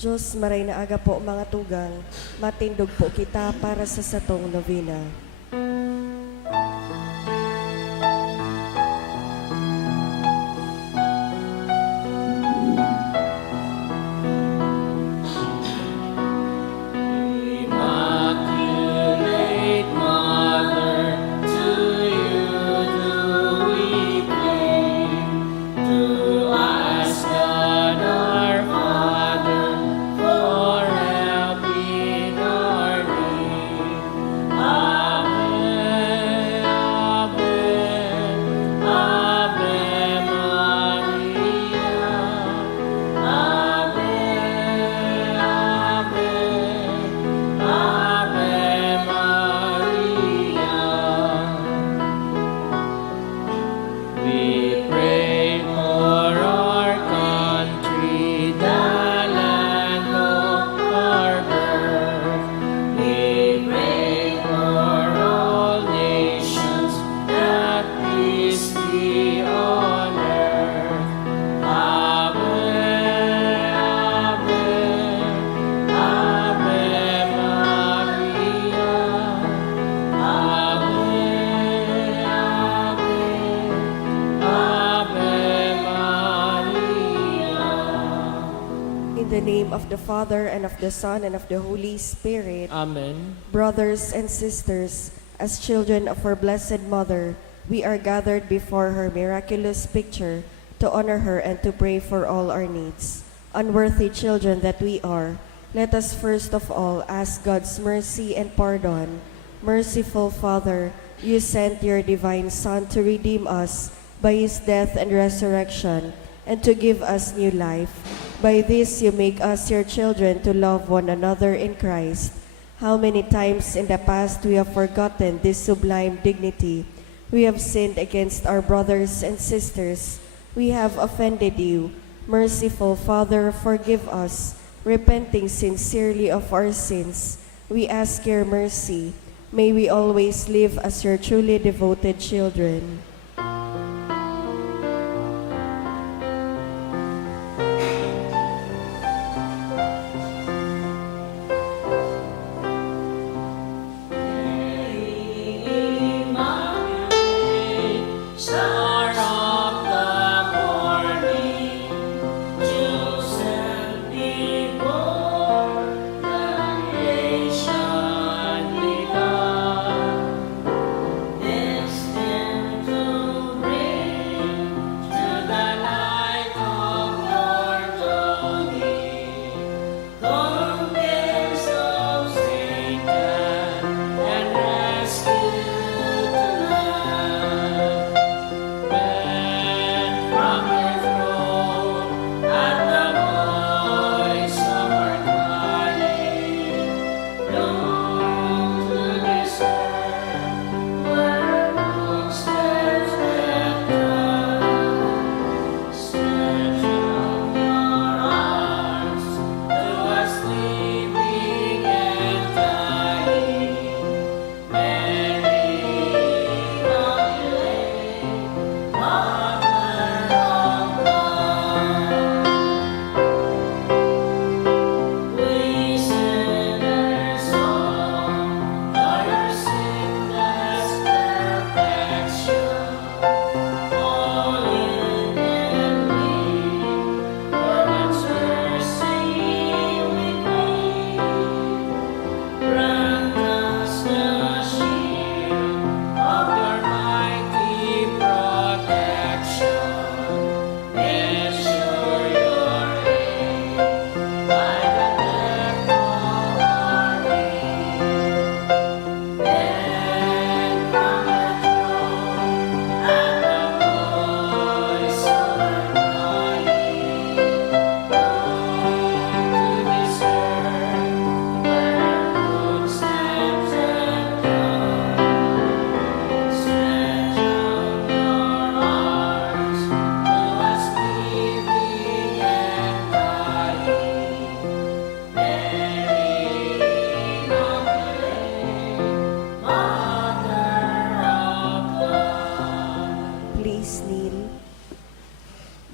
Diyos, maray na aga po mga tugang, matindog po kita para sa satong novena. In the name of the Father, and of the Son, and of the Holy Spirit. Amen. Brothers and sisters, as children of our Blessed Mother, we are gathered before her miraculous picture to honor her and to pray for all our needs. Unworthy children that we are, let us first of all ask God's mercy and pardon. Merciful Father, you sent your divine Son to redeem us by his death and resurrection, and to give us new life. By this you make us your children to love one another in Christ. How many times in the past we have forgotten this sublime dignity. We have sinned against our brothers and sisters. We have offended you. Merciful Father, forgive us. Repenting sincerely of our sins, we ask your mercy. May we always live as your truly devoted children.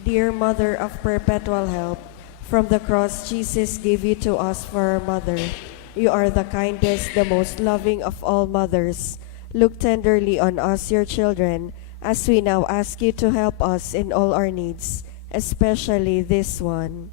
Dear Mother of Perpetual Help, From the cross, Jesus gave you to us for our mother. You are the kindest, the most loving of all mothers. Look tenderly on us, your children, as we now ask you to help us in all our needs, especially this one.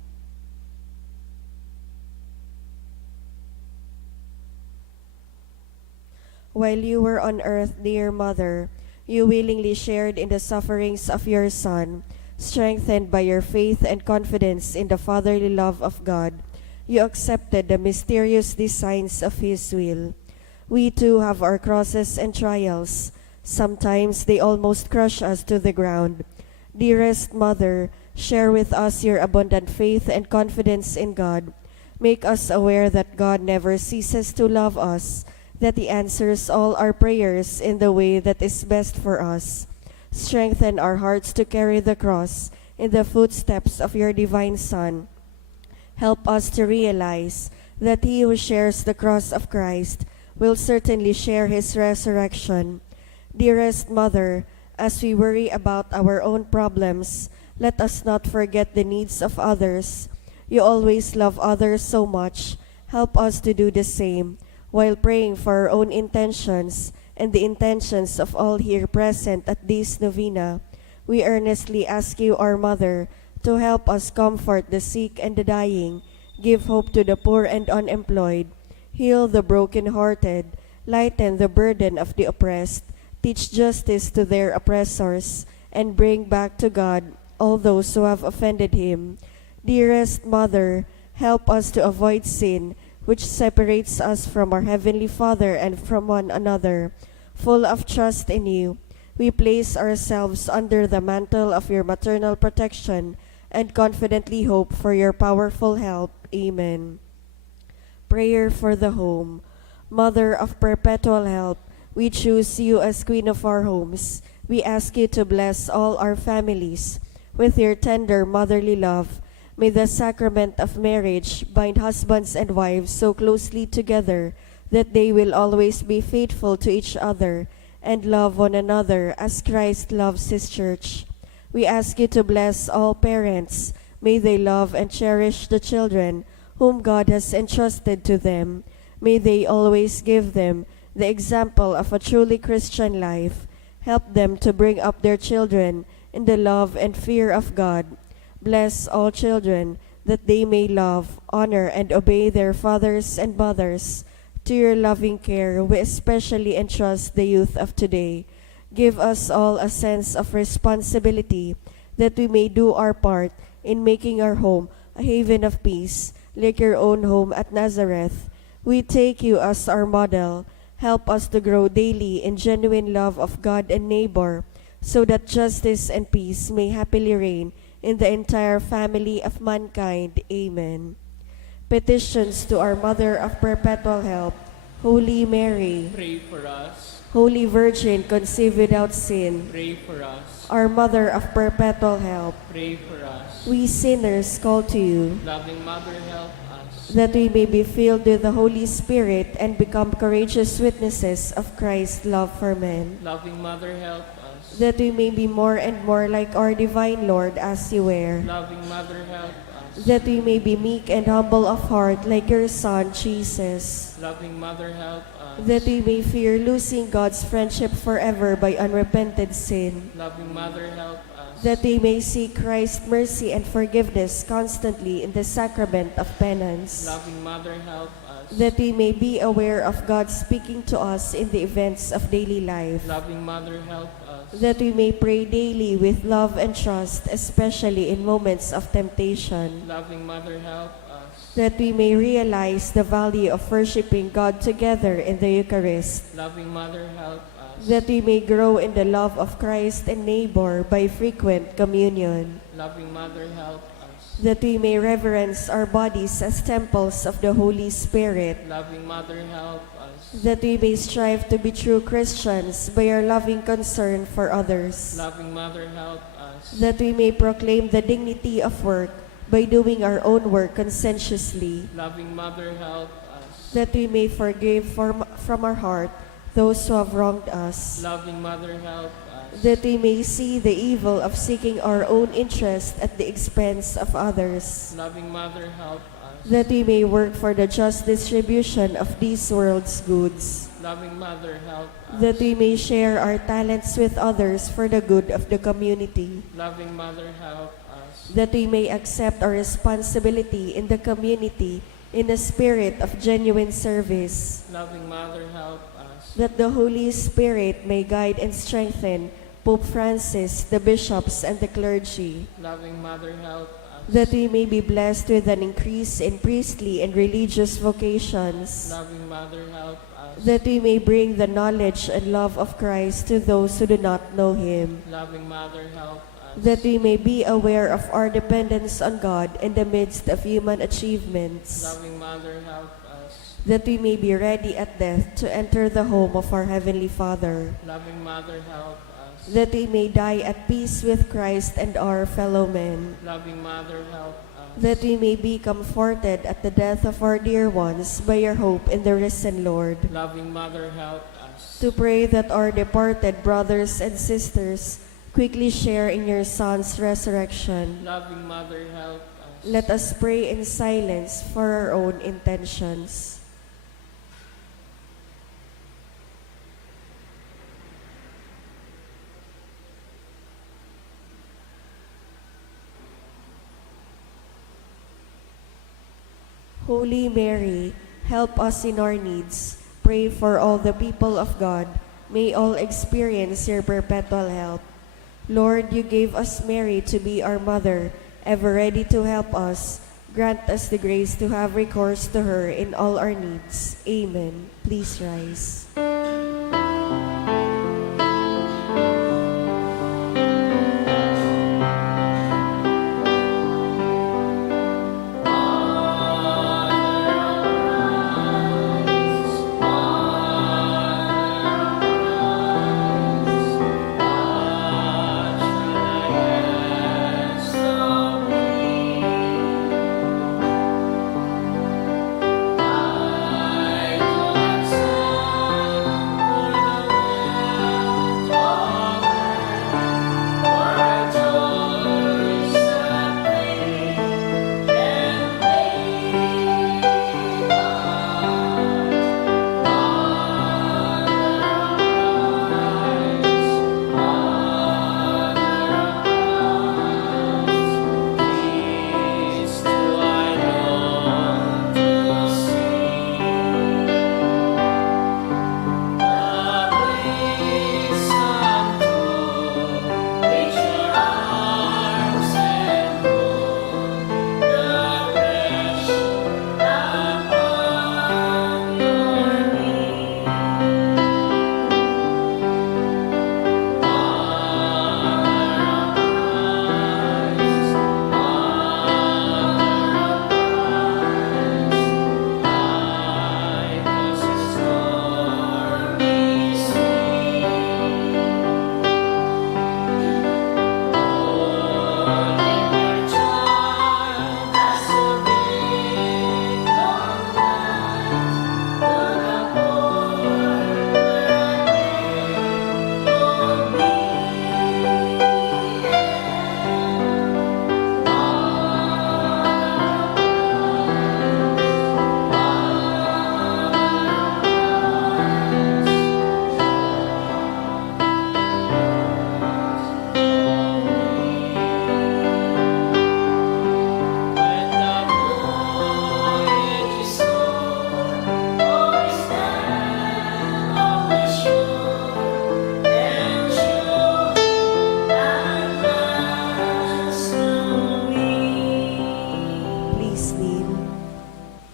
While you were on earth, dear Mother, you willingly shared in the sufferings of your Son, strengthened by your faith and confidence in the fatherly love of God. You accepted the mysterious designs of His will. We too have our crosses and trials. Sometimes they almost crush us to the ground. Dearest Mother, share with us your abundant faith and confidence in God. Make us aware that God never ceases to love us, that He answers all our prayers in the way that is best for us. Strengthen our hearts to carry the cross in the footsteps of your divine Son. Help us to realize that he who shares the cross of Christ will certainly share His resurrection. Dearest Mother, as we worry about our own problems, let us not forget the needs of others. You always love others so much. Help us to do the same, while praying for our own intentions and the intentions of all here present at this novena. We earnestly ask you, our Mother, to help us comfort the sick and the dying, give hope to the poor and unemployed, heal the broken-hearted, lighten the burden of the oppressed, teach justice to their oppressors, and bring back to God all those who have offended Him. Dearest Mother, help us to avoid sin, which separates us from our Heavenly Father and from one another. Full of trust in you, we place ourselves under the mantle of your maternal protection and confidently hope for your powerful help. Amen. Prayer for the home. Mother of perpetual help, we choose you as Queen of our homes. We ask you to bless all our families with your tender motherly love. May the sacrament of marriage bind husbands and wives so closely together that they will always be faithful to each other and love one another as Christ loves His church. We ask you to bless all parents. May they love and cherish the children whom God has entrusted to them. May they always give them the example of a truly Christian life. Help them to bring up their children in the love and fear of God. Bless all children, that they may love, honor, and obey their fathers and mothers. To your loving care, we especially entrust the youth of today. Give us all a sense of responsibility, that we may do our part in making our home a haven of peace, like your own home at Nazareth. We take you as our model. Help us to grow daily in genuine love of God and neighbor, so that justice and peace may happily reign in the entire family of mankind. Amen. Petitions to our Mother of Perpetual Help. Holy Mary, Pray for us. Holy Virgin conceived without sin, Pray for us. our Mother of Perpetual Help, Pray for us. we sinners call to you, Loving Mother, help us. that we may be filled with the Holy Spirit and become courageous witnesses of Christ's love for men, Loving Mother, help us. that we may be more and more like our divine Lord as you were, Loving Mother, help us. that we may be meek and humble of heart like your Son, Jesus, Loving Mother, help us. that we may fear losing God's friendship forever by unrepented sin, Loving Mother, help us. that we may seek Christ's mercy and forgiveness constantly in the sacrament of penance, Loving Mother, help us. that we may be aware of God speaking to us in the events of daily life, Loving Mother, help us. that we may pray daily with love and trust, especially in moments of temptation, Loving Mother, help us. that we may realize the value of worshiping God together in the Eucharist, Loving Mother, help us. that we may grow in the love of Christ and neighbor by frequent communion, Loving Mother, help us. that we may reverence our bodies as temples of the Holy Spirit, Loving Mother, help us. that we may strive to be true Christians by our loving concern for others, Loving Mother, help us. that we may proclaim the dignity of work by doing our own work conscientiously, Loving Mother, help us. that we may forgive from our heart those who have wronged us, Loving Mother, help us. that we may see the evil of seeking our own interest at the expense of others, Loving Mother, help us. that we may work for the just distribution of this world's goods, Loving Mother, help us. that we may share our talents with others for the good of the community, Loving Mother, help us. that we may accept our responsibility in the community in a spirit of genuine service, Loving Mother, help us. that the Holy Spirit may guide and strengthen Pope Francis, the bishops, and the clergy, Loving Mother, help us. that we may be blessed with an increase in priestly and religious vocations, Loving Mother, help us. that we may bring the knowledge and love of Christ to those who do not know Him, Loving Mother, help us. that we may be aware of our dependence on God in the midst of human achievements, Loving Mother, help us. that we may be ready at death to enter the home of our Heavenly Father, Loving Mother, help us. that we may die at peace with Christ and our fellow men, Loving Mother, help us. that we may be comforted at the death of our dear ones by your hope in the risen Lord, Loving Mother, help us. to pray that our departed brothers and sisters quickly share in your Son's resurrection. Loving Mother, help us. Let us pray in silence for our own intentions. Holy Mary, help us in our needs. Pray for all the people of God. May all experience your perpetual help. Lord, you gave us Mary to be our mother, ever ready to help us. Grant us the grace to have recourse to her in all our needs. Amen. Please rise.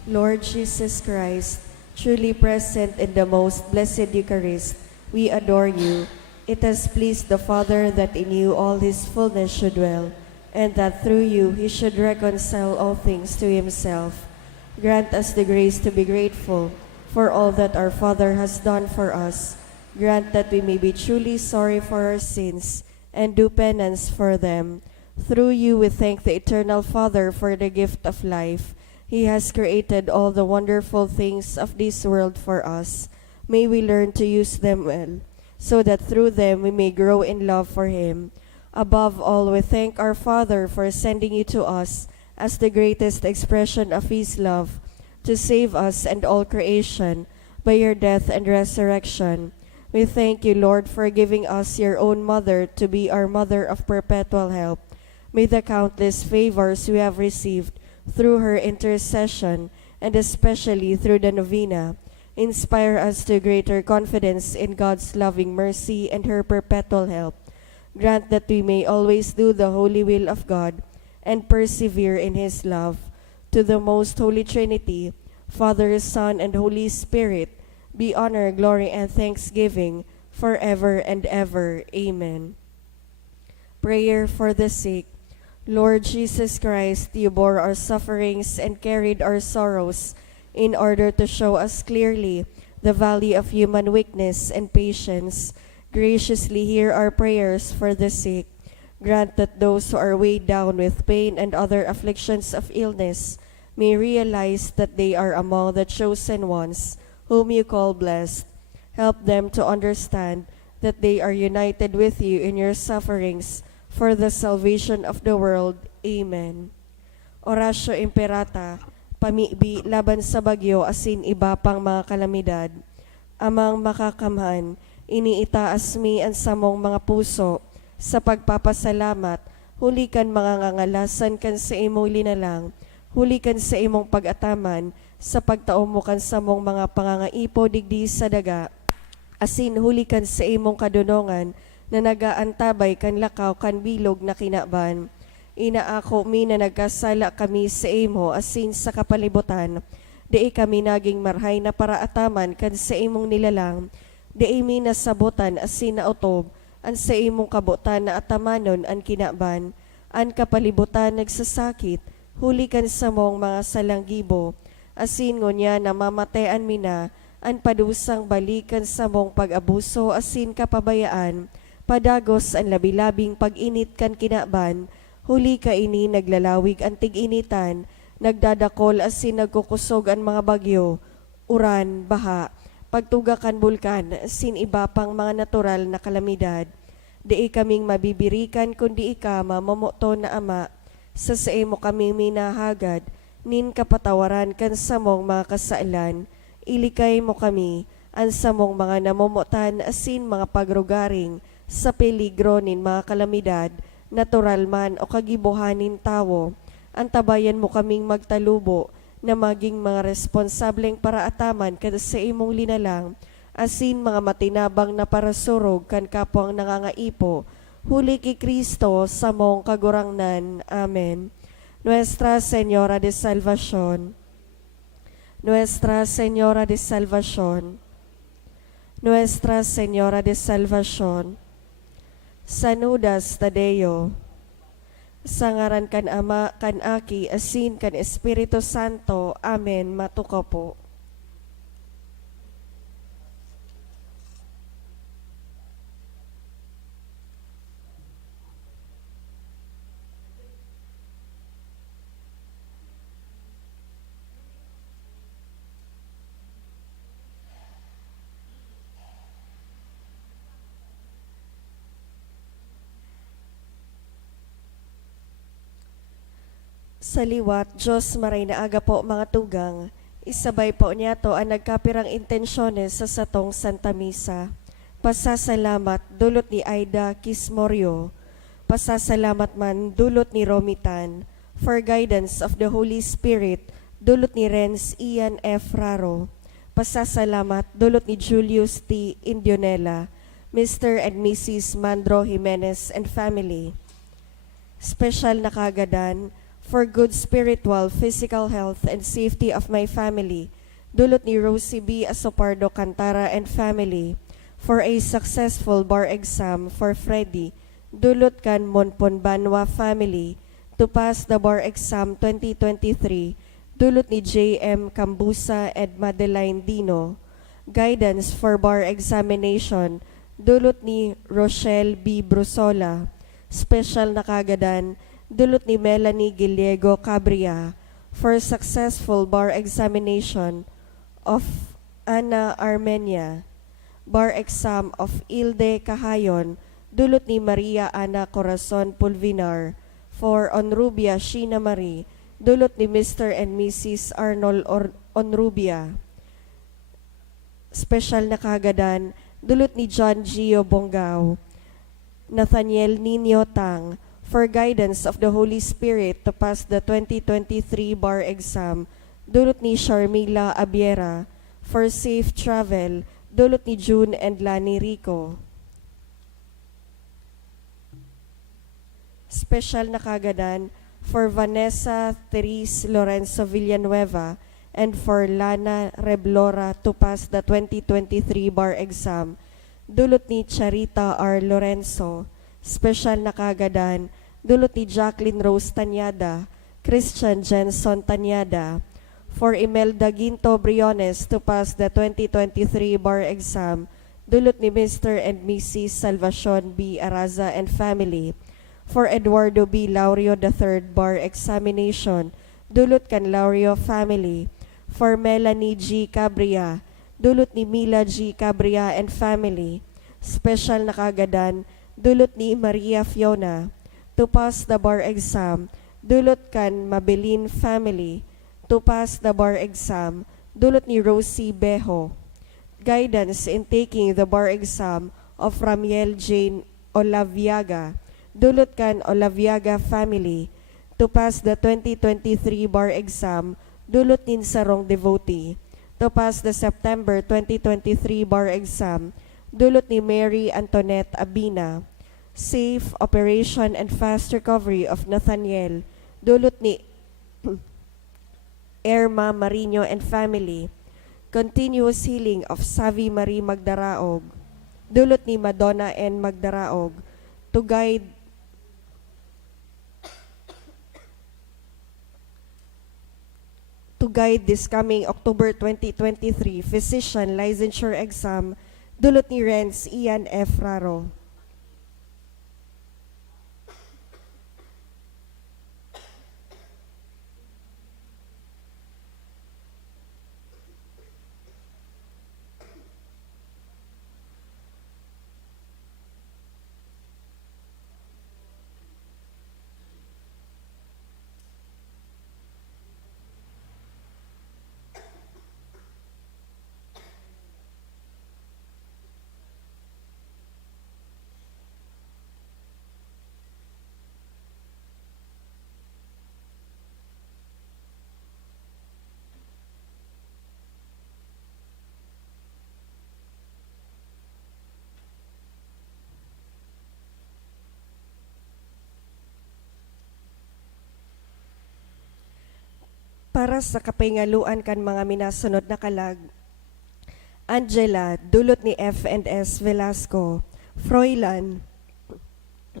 Lord Jesus Christ, truly present in the most blessed Eucharist, we adore you. It has pleased the Father that in you all his fullness should dwell, and that through you he should reconcile all things to himself. Grant us the grace to be grateful for all that our Father has done for us. Grant that we may be truly sorry for our sins and do penance for them. Through you we thank the Eternal Father for the gift of life. He has created all the wonderful things of this world for us. May we learn to use them well, so that through them we may grow in love for him. Above all, we thank our Father for sending you to us as the greatest expression of his love, to save us and all creation by your death and resurrection. We thank you, Lord, for giving us your own mother to be our mother of perpetual help. May the countless favors we have received through her intercession, and especially through the novena, inspire us to greater confidence in God's loving mercy and her perpetual help. Grant that we may always do the holy will of God and persevere in his love. To the most holy Trinity, Father, Son, and Holy Spirit, be honor, glory, and thanksgiving forever and ever. Amen. Prayer for the sick. Lord Jesus Christ, you bore our sufferings and carried our sorrows in order to show us clearly the value of human weakness and patience. Graciously hear our prayers for the sick. Grant that those who are weighed down with pain and other afflictions of illness may realize that they are among the chosen ones whom you call blessed. Help them to understand that they are united with you in your sufferings for the salvation of the world. Amen. Oratio Imperata, pamibi laban sa bagyo asin iba pang mga kalamidad. Amang makakamhan, iniitaas mi ang samong mga puso sa pagpapasalamat, huli kan mga ngangalasan kan sa imong linalang, huli kan sa imong pag-ataman, sa pagtao mo kan sa mong mga pangangaipo digdi sa daga, asin huli kan sa imong kadunongan, na nagaantabay kan lakaw kan bilog na kinaban. Inaako mi na nagkasala kami sa imo asin sa kapalibutan, di kami naging marhay na paraataman kan sa imong nilalang, di mi nasabutan asin na utob, an sa imong kabutan na atamanon an kinaban, an kapalibutan nagsasakit, huli kan sa mong mga salanggibo, asin ngunya na mamatayan mi na, an padusang balikan sa mong pag-abuso asin kapabayaan, padagos ang labilabing pag-init kan kinaban, huli ka ini naglalawig ang tig-initan, nagdadakol asin nagkukusog ang mga bagyo, uran, baha, pagtugakan bulkan, asin iba pang mga natural na kalamidad. Di kaming mabibirikan kundi ika mamamoto na ama, sa imo kami minahagad, nin kapatawaran kan samong mga kasailan, ilikay mo kami, ang samong mga namomotan asin mga pagrugaring, sa peligro nin mga kalamidad, natural man o kagibuhanin tawo, antabayan mo kaming magtalubo, na maging mga responsableng paraataman kada sa imong linalang, asin mga matinabang na parasurog kan kapwang nangangaipo, huli ki Kristo sa mong kagurangnan. Amen. Nuestra Señora de Salvación, Nuestra Señora de Salvación, Nuestra Señora de Salvación, Sanudas Tadeo, sangaran kan Ama, kan Aki, asin kan Espiritu Santo. Amen. Matuka po. Sa liwat, Diyos maray na aga po mga tugang, isabay po niya to ang nagkapirang intensyones sa satong Santa Misa. Pasasalamat dulot ni Aida Kismorio, pasasalamat man dulot ni Romitan, for guidance of the Holy Spirit, dulot ni Renz Ian F. Raro, pasasalamat dulot ni Julius T. Indionela, Mr. and Mrs. Mandro Jimenez and family. Special na kagadan, for good spiritual, physical health, and safety of my family, dulot ni Rosie B. Asopardo Cantara and family, for a successful bar exam for Freddy, dulot kan Monpon Banwa family, to pass the bar exam 2023, dulot ni J.M. Cambusa and Madeline Dino, guidance for bar examination, dulot ni Rochelle B. Brusola, special na kagadan, dulot ni Melanie Giliego Cabria, for successful bar examination of Anna Armenia, bar exam of Ilde Cahayon, dulot ni Maria Ana Corazon Pulvinar. For Onrubia Sheena Marie, dulot ni Mr. and Mrs. Arnold Onrubia. Special na kagadan, dulot ni John Gio Bongao, Nathaniel Nino Tang, for guidance of the Holy Spirit to pass the 2023 bar exam, dulot ni Sharmila Abiera, for safe travel, dulot ni June and Lani Rico. Special na kagadan, for Vanessa Therese Lorenzo Villanueva, and for Lana Reblora to pass the 2023 bar exam, dulot ni Charita R. Lorenzo. Special na kagadan, dulot ni Jacqueline Rose Tanyada, Christian Jenson Tanyada. For Imelda Ginto Briones to pass the 2023 bar exam, dulot ni Mr. and Mrs. Salvacion B. Araza and family. For Eduardo B. Laurio III bar examination, dulot kan Laurio family. For Melanie G. Cabria, dulot ni Mila G. Cabria and family. Special na kagadan, dulot ni Maria Fiona. To pass the bar exam, dulot kan Mabelin family. To pass the bar exam, dulot ni Rosie Bejo. Guidance in taking the bar exam of Ramiel Jane Olaviaga, dulot kan Olaviaga family. To pass the 2023 bar exam, dulot nin Sarong devotee. To pass the September 2023 bar exam, dulot ni Mary Antoinette Abina. Safe operation and fast recovery of Nathaniel, dulot ni Erma Marino and family. Continuous healing of Savi Marie Magdaraog, dulot ni Madonna N. Magdaraog. To guide this coming October 2023 physician licensure exam, dulot ni Renz Ian F. Raro. Para sa kapingaluan kan mga minasunod na kalag, Angela, dulot ni F&S Velasco. Froilan,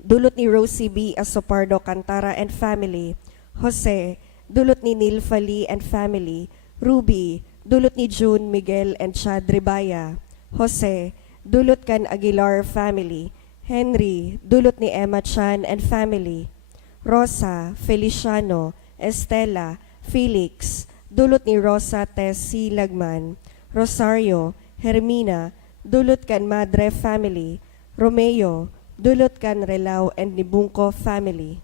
dulot ni Rosie B. Asopardo Cantara and family. Jose, dulot ni Nilfa Lee and family. Ruby, dulot ni June Miguel and Chad Ribaya. Jose, dulot kan Aguilar family. Henry, dulot ni Emma Chan and family. Rosa, Feliciano, Estela, Felix, dulot ni Rosa Tess Lagman. Rosario, Hermina, dulot kan Madre family. Romeo, dulot kan Relao and Nibungko family.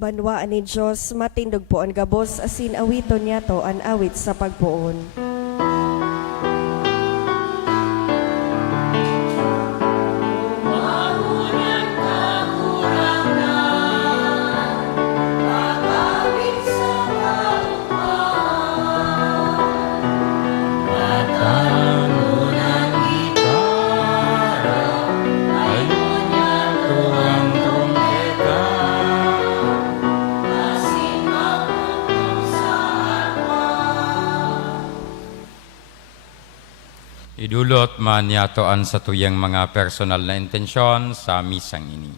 Banwaan ni Diyos, matindog po ang gabos, asin awiton niya to an awit sa pagpuon. Idulot man yatoan sa tuyang mga personal na intensyon sa misang ini.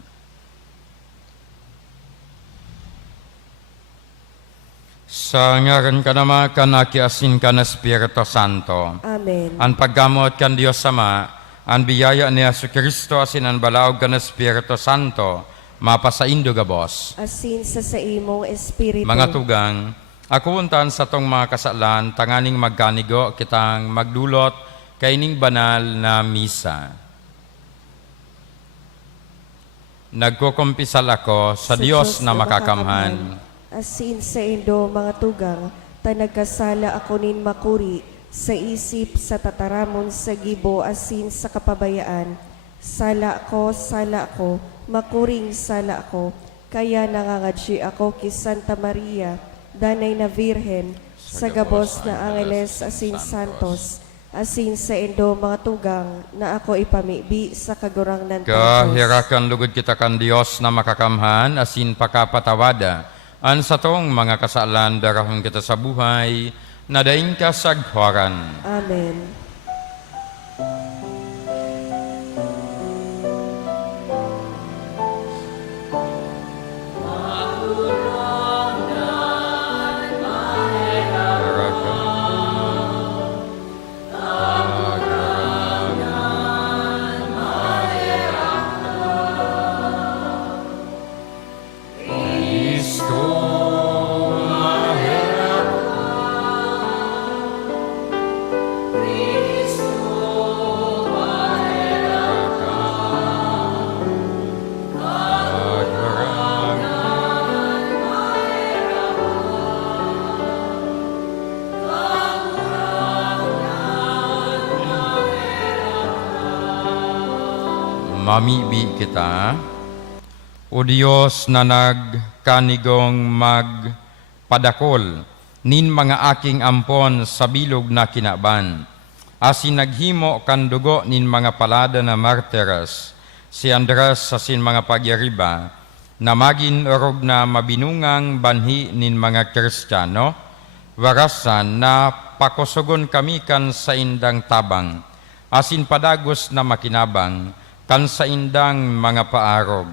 Sa ngaran ka naman kanakiasin ka na Espiritu Santo. Amen. Ang paggamot kan Diyos Sama, ang biyaya ni Yesu Kristo asin ang balaog kan Espiritu Santo, mapasaindo gabos. Asin sa imong espiritu. Mga tugang, ako untan sa tong mga kasalan, tanganing magkanigo kitang magdulot kaining banal na misa. Nagkukumpisal ako sa Diyos na makakamhan. Asin sa indo mga tugang, tanagkasala ako nin makuri, sa isip, sa tataramon, sa gibo, asin sa kapabayaan. Sala ko, makuring sala ako, kaya nangangadsi ako kay Santa Maria, danay na Virhen, sa gabos na angeles asin santos, asin sa indo mga tugang, na ako ipamibi sa kagurangnan ng Diyos. Kahirakan lugod kita kan Diyos na makakamhan, asin pakapatawada, an sa tong mga kasalan darahon kita sa buhay, na daing kasaghuaran. Amen. Mamibi kita, o Diyos na nagkanigong magpadakol, nin mga aking ampon sa bilog na kinaban, asin naghimo kan dugo nin mga palada na martires, si Andres asin mga pagyariba, na magin orog na mabinungang banhi nin mga Kristiyano, warasan na pakosogon kami kan sa indang tabang, asin padagos na makinabang, kan sa indang mga paarog.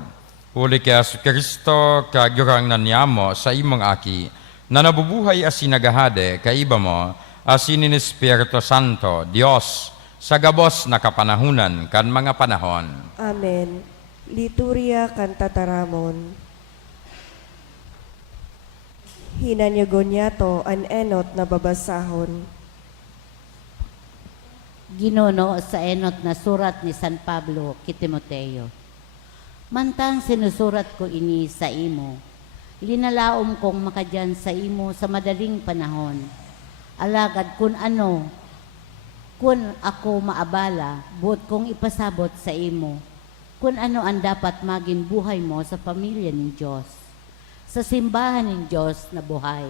Uli kay Yesu Kristo, kagurang nanyamo sa imong aki, na nabubuhay asin nagahade, kaiba mo, asin in Espiritu Santo, Diyos, sa gabos na kapanahunan, kan mga panahon. Amen. Liturya kan tataramon. Hinanyugon niya to an enot na babasahon. Ginuno sa enot na surat ni San Pablo kay Timoteo. Mantang sinusurat ko ini sa imo, linalaom kong makadyan sa imo sa madaling panahon. Alagad kun ako maabala, buot kong ipasabot sa imo, kun ano ang dapat maging buhay mo sa pamilya ng Diyos, sa simbahan ng Diyos na buhay.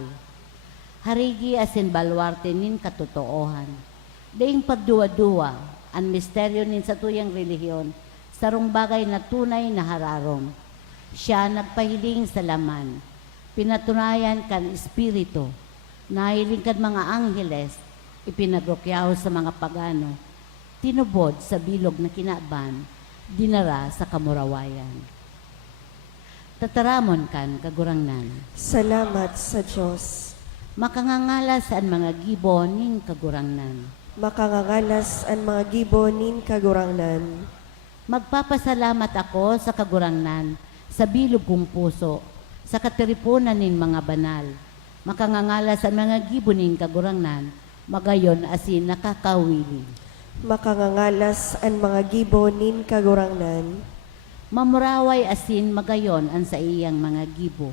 Harigi asin balwarte nin katotoohan. Daing pagduwa-duwa, ang misteryo nin sa tuyang relihiyon, sarong bagay na tunay na hararong. Siya nagpahiling sa laman, pinatunayan kan espiritu, nahiling kan mga angheles, ipinagrokyaw sa mga pagano, tinubod sa bilog na kinaban, dinara sa kamurawayan. Tataramon kan kagurangnan. Salamat sa Diyos. Makangangalas ang mga gibon ning kagurangnan. Makangangalas ang mga gibonin kagurangnan. Magpapasalamat ako sa kagurangnan, sa bilog kong puso, sa katiripunan nin mga banal. Makangangalas ang mga gibonin kagurangnan, magayon asin nakakawili. Makangangalas ang mga gibonin kagurangnan. Mamuraway asin magayon ang sa iyang mga gibo.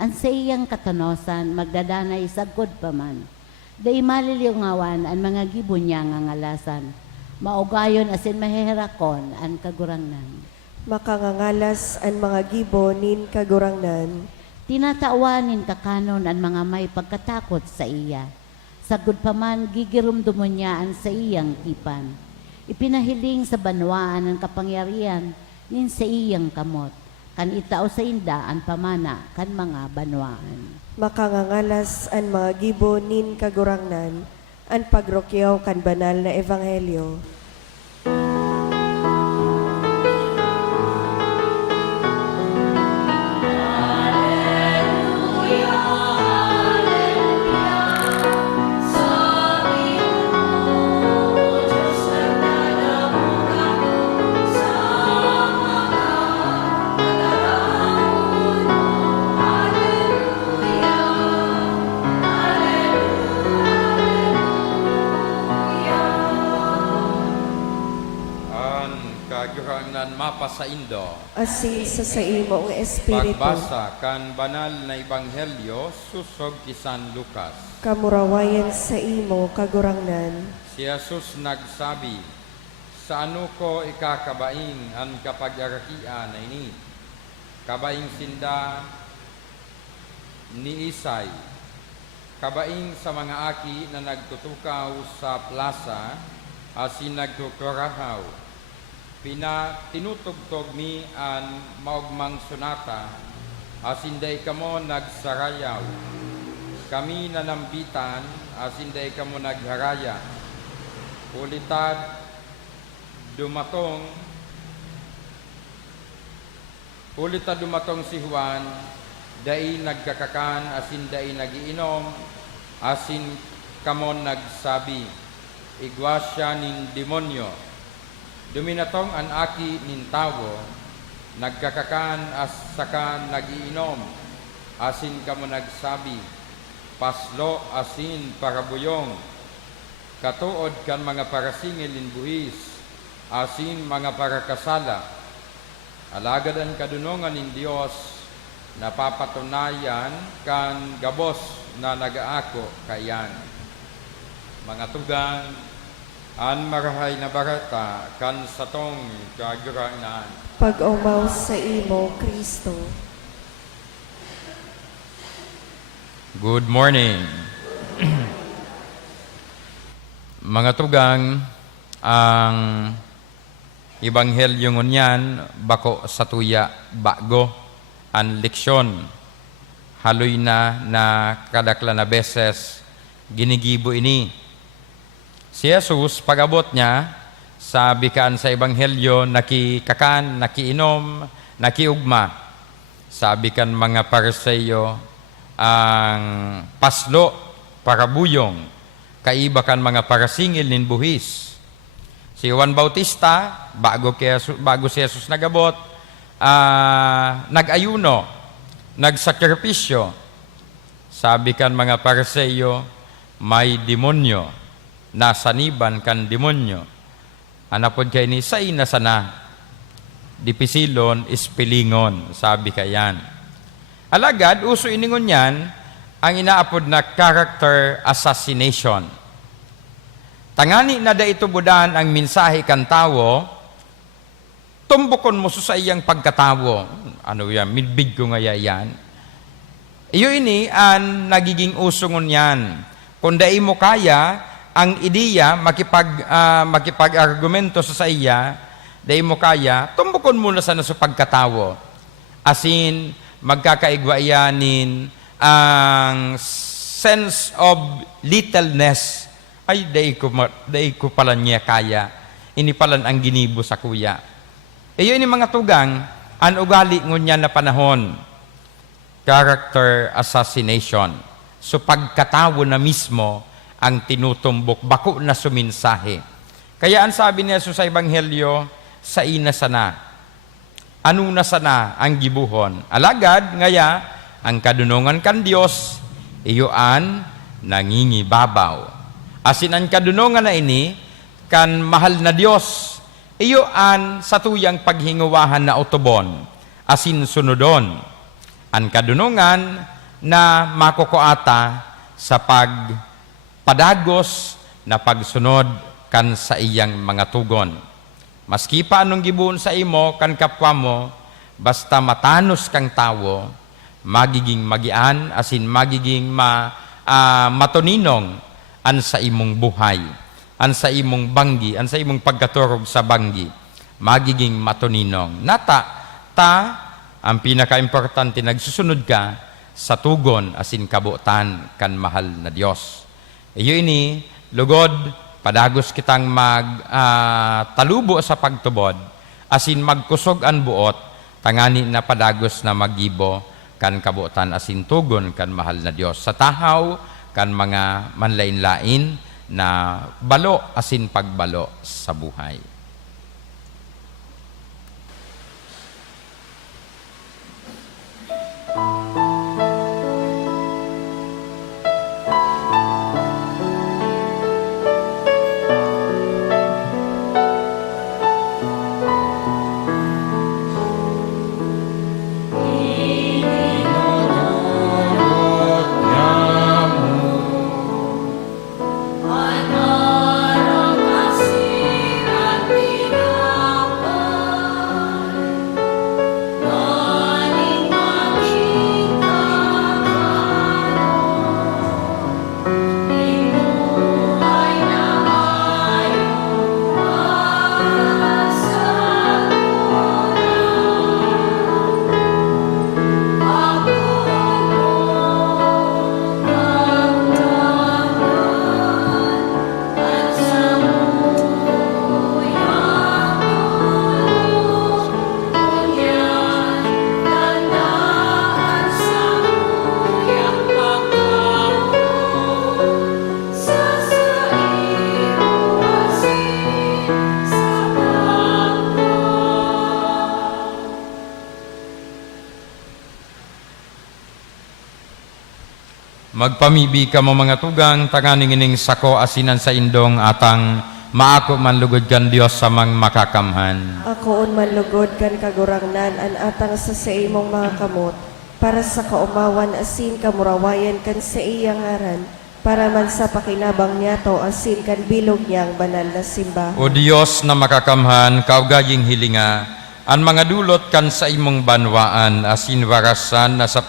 Ang sa iyang katanosan magdadanay sagod pa man. Day maliliungawan ang mga gibo niya nga ngalasan. Maugayon asin maheherakon ang kagurangnan. Makangangalas ang mga gibonin kagurangnan. Tinataawanin kakanon ang mga may pagkatakot sa iya. Sagod pa man gigirumdumo niya ang sa iyang tipan. Ipinahiling sa banwaan ang kapangyarihan nin sa iyang kamot. Kan itao sa inda ang pamana kan mga banwaan. Makangangalas ang mga gibonin kagurangnan. An pagrokyaw kan banal na ebanghelyo. Kagurangnan mapa sa Indo, Asin sa imong espiritu. pagbasa kan banal na ebanghelyo susog ti San Lucas. Kamurawayan sa imo kagurangnan. Si Jesus nagsabi, sa ano ko ikakabaing ang kapag-arakian na ini? Kabaing sinda ni Isay, kabaing sa mga aki na nagtutukaw sa plaza, asin nagtuturahaw. Tinutugtog mi an maugmang sunata, asinday kamo nagsarayaw. Kami nanambitan, asinday kamo nagharaya. Ulitad dumatong si Juan, dai nagkakakan, asin dai nagiinom, asin kamo nagsabi, igwa siya nin demonyo. Duminatong an aki nin tawo, nagkakakan as saka nagiinom, asin kamo nagsabi, paslo asin parabuyong, katuod kan mga parasingil nin buhis, asin mga parakasala, alagadan kadunongan nin Dios, napapatunayan kan gabos na nagaako kayan. Mga tugang, an marahay na barata kan satong kagurangnan. Pag-umaw sa imo, Kristo. Good morning. Mga tugang, ang ebanghelyo ngunyan bako sa tuya bago ang leksyon. Haloy na kadakla na beses ginigibo ini. Si Jesus, pag-abot niya, sabi kaan sa ebanghelyo, nakikakan, nakiinom, nakiugma. Sabi kan mga Pariseyo, ang paslo, parabuyong, kaiba kan mga parasingil nin buhis. Si Juan Bautista, bago si Jesus nagabot, nag-ayuno, nagsakripisyo. Sabi kan mga Pariseyo, may demonyo, nasaniban kan demonyo. Anapod kay ni say na sana, dipisilon ispilingon, sabi kayan. Alagad, uso iningon yan, ang inaapod na character assassination. Tangani na da ito budan ang mensahe kan tawo, tumbukon mo sa iyang pagkatawo. Ano yan, midbig ko nga yan. Iyo ini ang nagiging usungon yan. Kung dai mo kaya, ang ideya, makipag-argumento sa iya, dahil mo kaya, tumbukon muna sa naso pagkatawo. Asin, magkakaigwayanin ang sense of littleness. Ay, dahil ko pala niya kaya. Ini pala ang ginibo sa kuya. Iyo ini mga tugang, ang ugali ngunya na panahon, character assassination. So pagkatawo na mismo, ang tinutumbok, bako na suminsahe. Kaya ang sabi ni Jesus sa Ebanghelyo, sa ina sana. Ano na sana ang gibuhon? Alagad, ngaya, ang kadunungan kan Dios, iyoan nangingibabaw. Asin ang kadunungan na ini, kan mahal na Dios, iyoan sa tuyang paghinguwahan na utubon, asin sunodon. Ang kadunungan na makukuata sa padagos na pagsunod kan sa iyang mga tugon. Maski pa anong gibuon sa imo kan kapwa mo, basta matanos kang tawo, magiging magian, asin magiging matuninong an sa imong buhay, an sa imong banggi, an sa imong pagkaturog sa banggi, magiging matuninong. Ang pinaka-importante, nagsusunod ka sa tugon asin kabutan kan mahal na Dios. Iyo ini Lugod, padagos kitang talubo sa pagtubod, asin magkusog an buot, tangani na padagos na magibo, kan kabutan asin tugon kan mahal na Dios. Sa tahaw, kan mga manlain-lain na balo asin pagbalo sa buhay. Magpamibi ka mo mga tugang, tanganingining sako asinan sa indong atang maako man lugod kan Dios sa mang makakamhan. Ako manlugod kan kagurangnan an atang sa imong mga kamot, para sa kaumawan asin kamurawayan kan sa iyang ngaran, para man sa pakinabang niya to asin kan bilog niyang banal na simbahan. O Dios na makakamhan, kaugaying hilinga, an mga dulot kan sa imong banwaan asin warasan na sa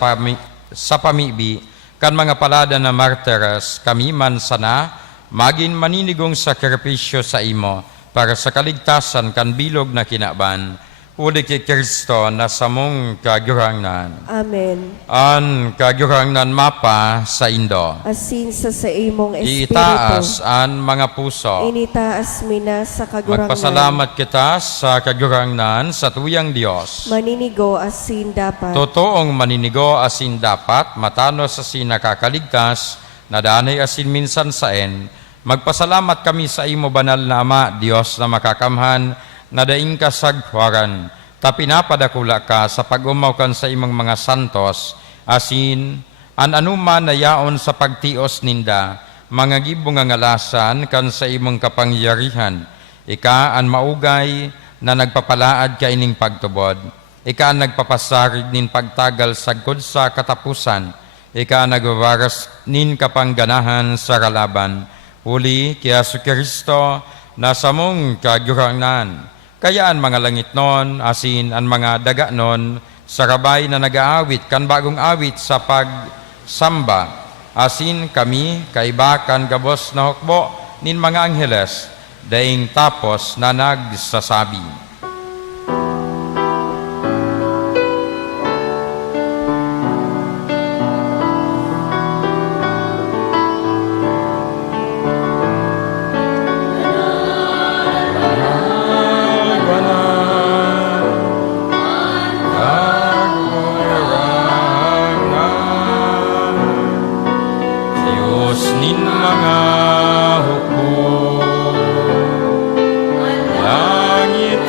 pamibi, kan mga palada na martyrs, kami man sana, magin maninigong sakripisyo sa imo, para sa kaligtasan kan bilog na kinaban, uli kay Kristo na samong kagurangnan. Amen. An kagurangnan mapa sa indo. Asin sa imong espiritu. Itaas an mga puso. Initaas mina sa kagurangnan. Magpasalamat kita sa kagurangnan sa tuyang Dios. Maninigo asin dapat. Totoong maninigo asin dapat, matanos asin nakakaligtas, nadanay asin minsan saen. Magpasalamat kami sa imo banal na Ama, Dios na makakamhan, na daing kasagwaran, tapinapadakula ka sa pag-umaw sa imong mga santos, asin, an anuman na yaon sa pagtios ninda, mga gibong nga ngalasan kan sa imong kapangyarihan, ika an maugay na nagpapalaad ka ining pagtubod, ika an nagpapasarig nin pagtagal sagkod sa katapusan, ika an nagwawaras nin kapangganahan sa kalaban, uli kaya Yesu Kristo na samong kagurangnan. Kaya ang mga langit non, asin ang mga daga non, sarabay na nag-aawit, kan bagong awit sa pagsamba, asin kami, kaiba kan gabos na hukbo, nin mga angheles, daing tapos na nagsasabi. Langit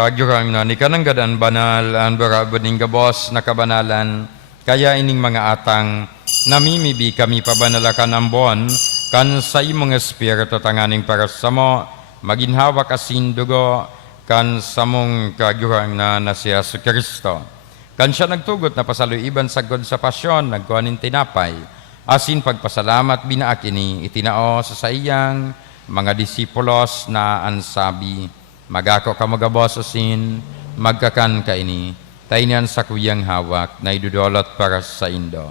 kaagurang na ni kananggadan banal ang barabod ning gabos na kabanalan, kaya ining mga atang namimibi kami pabanalakan ang bon, kan sa imong espiritu tanganing para sa mo, maginhawak asin dugo, kan sa mong kaagurang na si Yesu Kristo. Kan siya nagtugot na pasaluiban sagod sa pasyon, nagkuhanin tinapay, asin pagpasalamat binaakini, itinao sa iyang mga disipulos na ansabi, magako ka magabos asin, magkakan ka ini, tainian sa kuyang hawak, na idudolot para sa indo.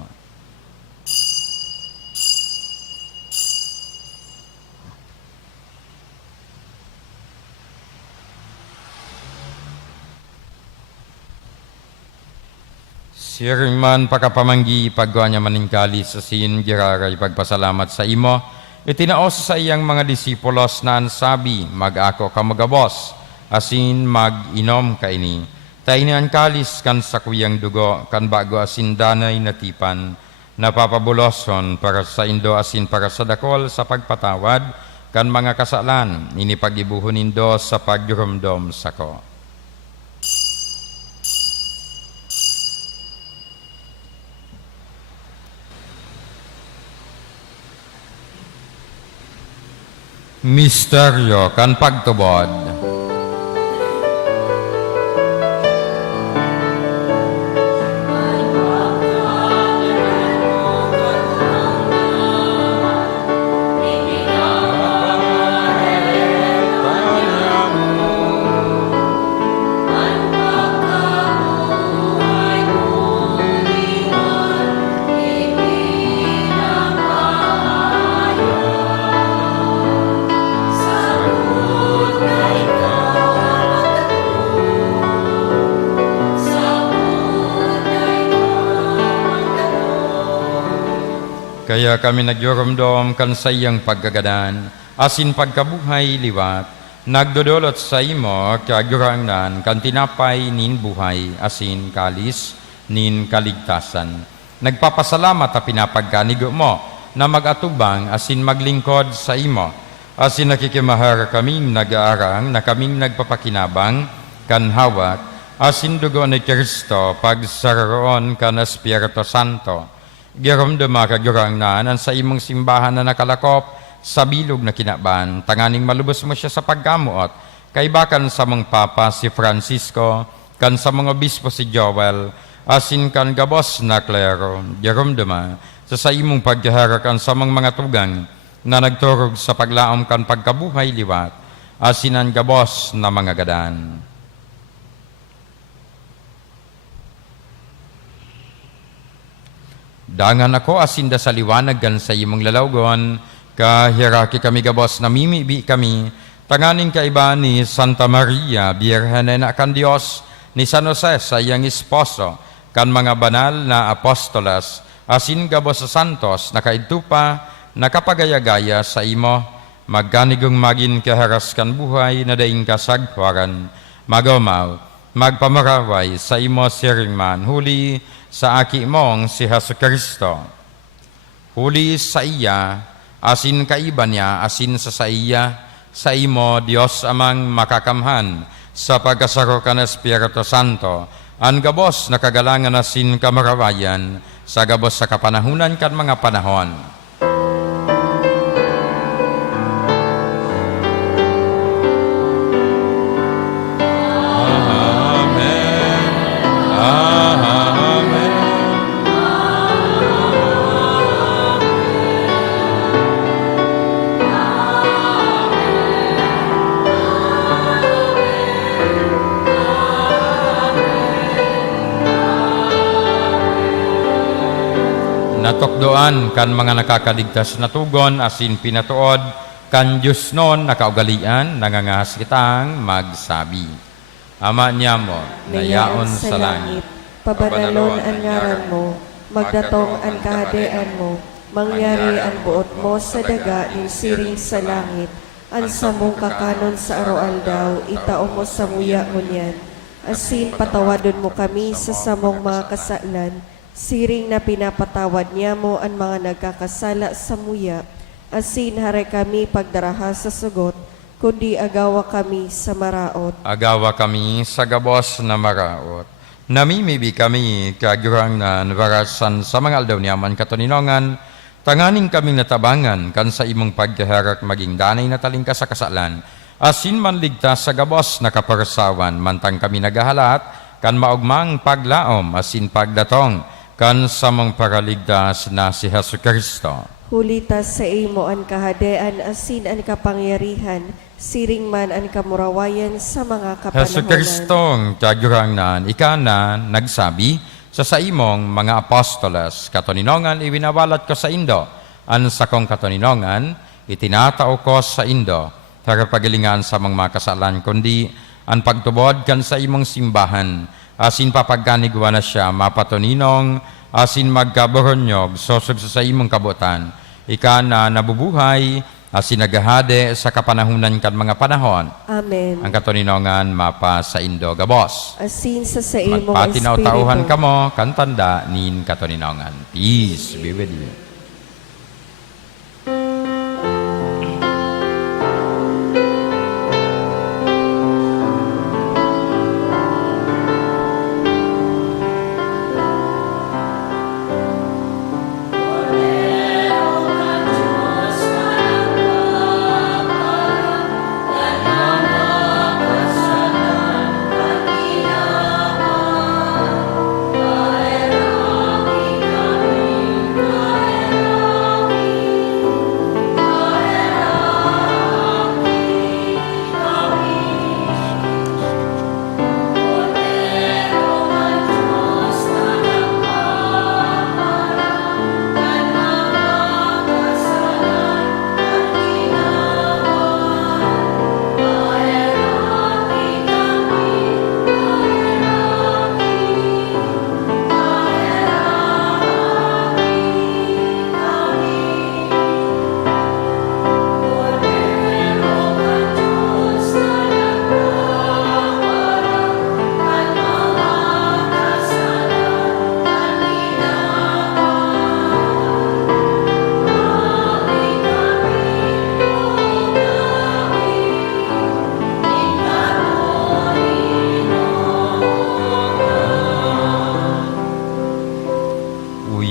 Siring man pakapamanggi pagkuha niya maningkali sa sin giraray pagpasalamat sa imo, itinaos sa iyang mga disipulos na ansabi, mag-ako ka magabos, asin mag-inom ka ini. Tainian kalis kan sa kuyang dugo, kan bago asin danay natipan, napapabuloson para sa indo asin para sa dakol sa pagpatawad, kan mga kasalan, ini pag-ibuhon indo sa pagrumdom sako. Misteryo kan pagtubod. Kaya kami nagyurumdom kan sa iyang paggagadan, asin pagkabuhay liwat, nagdodolot sa imo kaagurangnan kan tinapay nin buhay, asin kalis nin kaligtasan. Nagpapasalamat a pinapagkanigo mo na magatubang asin maglingkod sa imo, asin nakikimahar kaming nag-aarang na kaming nagpapakinabang kan hawak, asin dugo ni Kristo pagsararoon kan Espiritu Santo. Giramdama kagurangnan ang sa imong simbahan na nakalakop sa bilog na kinaban, tanganing malubos mo siya sa pagkamuot, kay bakan sa mong Papa si Francisco, kan sa mga obispo si Joel, asin kan gabos na klero, giramdama sa imong paghaharakan sa mga tugang na nagturog sa paglaom kan pagkabuhay liwat, asin ang gabos na mga gadan. Dangan ako asinda sa liwanag gan sa imong lalawgon, kahiraki kami gabos na mimibi kami, tanganing kaiba ni Santa Maria, Birhen na kan Dios, ni San Jose sa iyang esposo, kan mga banal na apostolas, asin gabos sa santos, nakaidtupa, nakapagaya-gaya sa imo, magganigong magin kaharas kan buhay, na daing kasagwaran, magomaw, magpamaraway sa imo siringman, huli sa aki mong si Hesu Kristo. Huli sa iya, asin kaiba niya, asin sa iya, sa imo, Diyos amang makakamhan, sa pagkasaro ka na Espiritu Santo, ang gabos na kagalangan asin kamarawayan, sa gabos sa kapanahunan kan mga panahon. Natokdoan kan mga nakakaligtas na tugon, asin pinatuod, kan Diyos non nakaugalian, nangangahas kitang magsabi. Ama niya mo, nayaon sa langit, pabanalon ang ngaran mo, magdatong ang kahadean mo, mangyari ang buot mo sa daga ng siring sa langit, ang samong kakanon sa araw-aldaw, itao mo sa muya ngunyan, asin patawadon mo kami sa samong mga kasalan, siring na pinapatawad niya mo ang mga nagkakasala sa muya, asin hare kami pagdaraha sa sugot, kundi agawa kami sa maraot. Agawa kami sa gabos na maraot. Namimibi kami kagurang na nabarasan sa mga aldaw niyaman katoninongan, tanganing kaming natabangan kan sa imong pagkaharak maging danay na talingka sa kasalan, asin man ligtas sa gabos na kaparsawan, mantang kami nagahalat, kan maugmang paglaom, asin pagdatong, kan sa mong paraligtas na si Hesu Kristo. Hulitas sa imo ang kahadean asin ang kapangyarihan, siring man ang kamurawayan sa mga Hesu kapanahonan. Kristong kagurang na ikana nagsabi sa imong mga apostoles, katoninongan iwinawalat ko sa Indo, an sa kong katoninongan itinatao ko sa Indo, tagapagalingan sa mga kasalan, kundi ang pagtubod kan sa imong simbahan, asin papagkanigwa na siya mapatoninong, asin magkaboronyog, sosog sa imong kabutan, ika na nabubuhay, asin nagahade sa kapanahunan kan mga panahon. Amen. Ang katoninongan mapa sa Indo gabos. Asin sa imong Magpatinawtauhan espiritu. kamo, kantanda nin katoninongan. Peace be with you.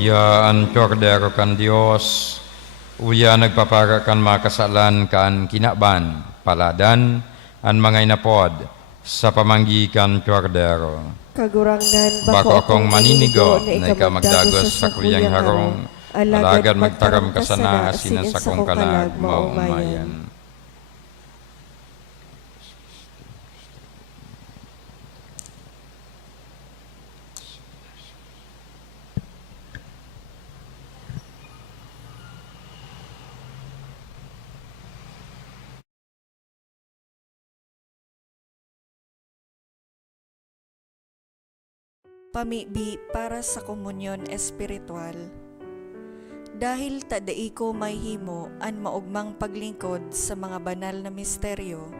Uya ang kordero kan Dios, uya nagpapara kan makasalan kan kinaban, paladan, an mga inapod, sa pamanggi kan kordero. Kagurangnan Bako akong maninigo, na ika magdagos sa kuyang harong, harong, alagad magtaram ka sana, asin sa kong kalag, maumayan. Pamibi para sa komunyon espiritual. Dahil tadai ko may himo an maugmang paglingkod sa mga banal na misteryo,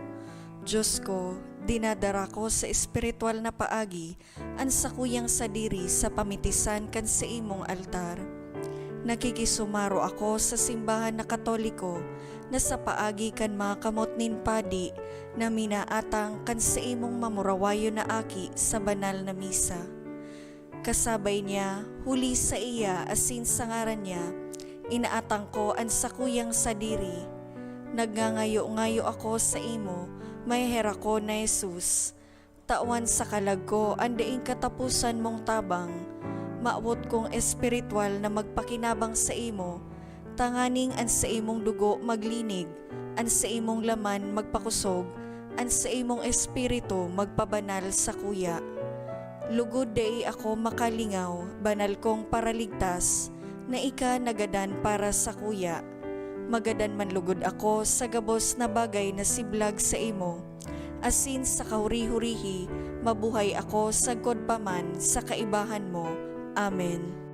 Diyos ko, dinadara ko sa espiritual na paagi an sakuyang sadiri sa pamitisan kan sa imong altar. Nakikisumaro ako sa simbahan na Katoliko na sa paagi kan mga kamot nin padi na minaatang kan sa imong mamurawayo na aki sa banal na misa. Kasabay niya, huli sa iya asin sa ngaran niya, inaatang ko ang sakuyang sadiri. Nagngangayo-ngayo ako sa imo, may hera ko na Jesus. Tawan sa kalag ko, andaing katapusan mong tabang. Maawot kong espiritual na magpakinabang sa imo, tanganing an sa imong dugo maglinig, an sa imong laman magpakusog, an sa imong espiritu magpabanal sa kuya. Lugod day ako makalingaw, banal kong paraligtas, na ika nagadan para sa kuya. Magadan man lugod ako sa gabos na bagay na siblag sa imo. Asin sa kahuri-hurihi, mabuhay ako sa godpaman sa kaibahan mo. Amen.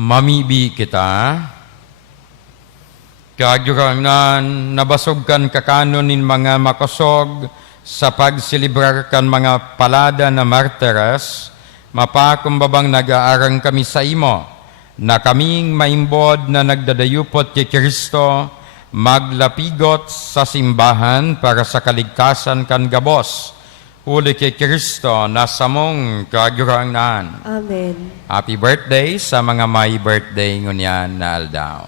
Mamibi kita. Kagyurangan, nabasog kan kakanon mga makosog sa pagsilibrar kan mga palada na marteras, mapakumbabang nag-aarang kami sa imo, na kaming maimbod na nagdadayupot kay Kristo, maglapigot sa simbahan para sa kaligtasan kan gabos, uli kay Kristo na samong kagyurangan. Amen. Happy birthday sa mga may birthday ngunyan na aldaw.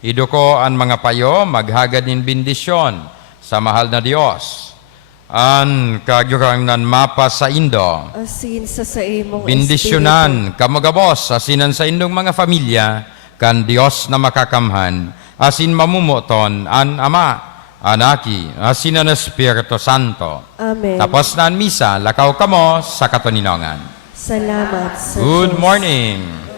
Iduko ang mga payo, maghagad ng bendisyon sa mahal na Diyos. An kagyurangan mapa sa indo. Asin sa imong Bendisyonan, kamagabos, asinan sa indong mga familia, kan Diyos na makakamhan, asin mamumuton, an Ama, Anaki, asin ang Espiritu Santo. Amen. Tapos na ang misa, lakaw kamo sa katuninongan. Salamat sa Good Diyos. morning.